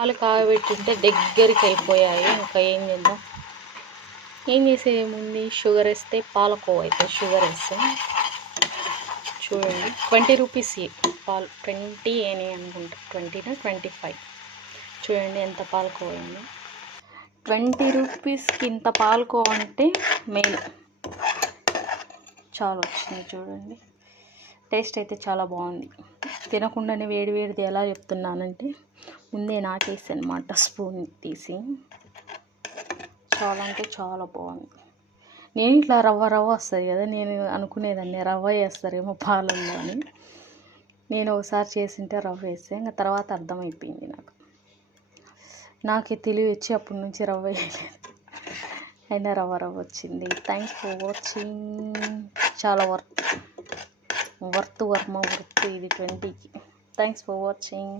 పాలు కాగబెట్టుంటే దగ్గరికి అయిపోయాయి. ఇంకా ఏం చేద్దాం, ఏం చేసే ఏముంది, షుగర్ వేస్తే పాలకోవా అవుతుంది. షుగర్ వేస్తే చూడండి 20 రూపీస్ పాలు, 20 అని అనుకుంటా, 20 25. చూడండి ఎంత పాలకోవా అయింది. 20 రూపీస్కి ఇంత పాలకోవా అంటే మెయిన్ చాలా వచ్చింది. చూడండి టేస్ట్ అయితే చాలా బాగుంది. తినకుండానే వేడి వేడిది ఎలా చెప్తున్నానంటే ముందే నాకేసి అనమాట స్పూన్ తీసి. చాలా అంటే చాలా బాగుంది. నేను ఇట్లా రవ్వ వస్తుంది కదా, నేను అనుకునేదాన్ని రవ్వ వేస్తారేమో పాలల్లో అని. నేను ఒకసారి చేసింటే రవ్వ వేస్తే ఇంకా తర్వాత అర్థమైపోయింది నాకే తెలివి వచ్చి అప్పటి నుంచి రవ్వ వేయలేదు. అయినా రవ్వ వచ్చింది. Thanks for watching. చాలా వర్త్ ఇది 20కి. Thanks for watching.